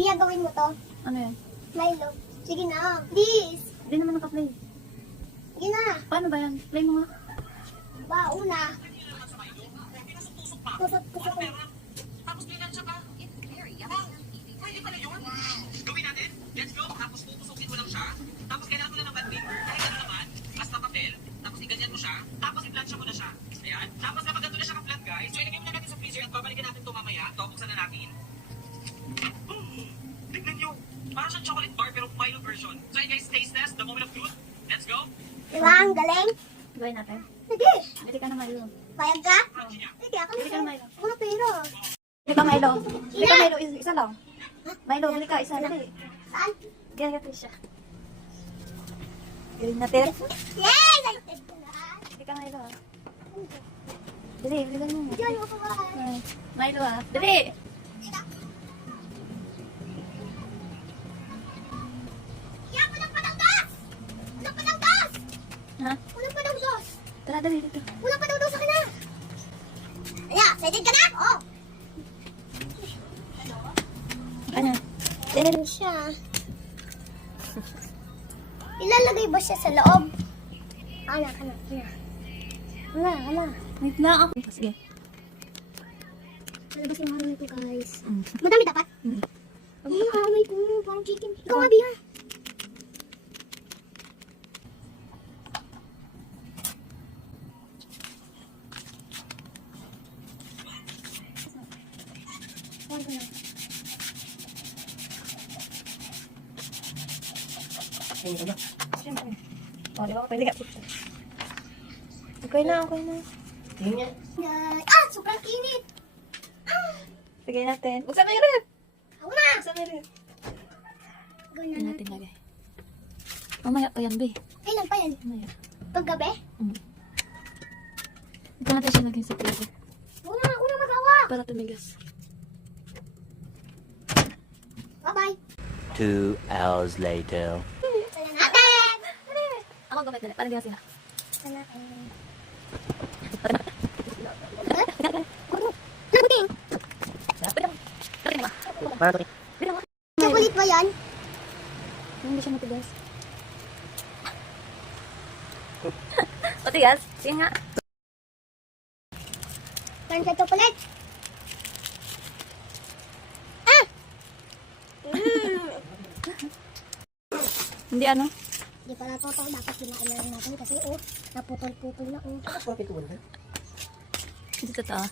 Pia, gawin mo to. Ano yan? Milo. Sige na. Please. Hindi naman naka-play. Sige na. Paano ba yan? Play mo nga. Ba, una. Kusot ko. Tapos nilansya ka. Pwede pala yun. Gawin natin. Let's go. Tapos pupusukin mo lang siya. Tapos kailangan mo lang ng band paper. Kahit ano naman. Basta papel. Tapos iganyan mo siya. Tapos i-plansya mo na siya. Ayan. Tapos kapag ganito na siya ka-flat, guys, so ilagay mo na natin sa freezer at babalikan natin ito mamaya. Ito, buksan na natin. Tignan nyo. Parang siyang chocolate bar pero Milo version. So yun guys, taste test. The moment of truth. Let's go. Diba, ang galing? Gawin natin. Sige. Bili ka na Milo. Payag ka? Crunchy niya. Sige, ako Bili ka na. na Milo. Ako na pero. Bili ka Milo. Bili ka Milo. Isa lang. Milo, bili ka. Isa lang. Saan? Kaya ka siya. Gawin natin. Yes! Excited ko na. Bili ka Milo. Dali, bili ka mo. Diyan mo pa ba? Milo ah. Dali! Yan, walang patanggas! Walang patanggas! Ha? Walang patanggas! Tara, dali dito. Walang patanggas sa kanya! Ayan, excited ka na? Oo. Ano? Ganun siya. Ilalagay ba siya sa loob? Ana. Wait lang ako. Sige. Nalabasin mo ito, guys. Mm. Madami dapat? Mm. Ay, kamay ko. Parang chicken. Ikaw nga, Bia. Siyempre. O, di ba? Pwede ka. Okay na. Yan. Sobrang init. Sige natin. Buksan mo yung ref. Ako na. Buksan mo yung ref. Gawin na Hindi natin. natin lagay. Mamaya pa yan, be. Kailan pa yan? Mamaya. Paggabi? Ito natin siya lagay sa plato. Una magawa. Para tumigas. Bye-bye. 2 hours later. Sala natin. Ako gamit na. Para bigas sila. Sala Nabuting. Para tumigas. Chocolate ba yan? Hindi siya matigas. Matigas? Sige nga. Pan sa chocolate. Hindi ano? Hindi pala to. Dapat kinailan natin kasi naputol-putol na. Hindi totoo.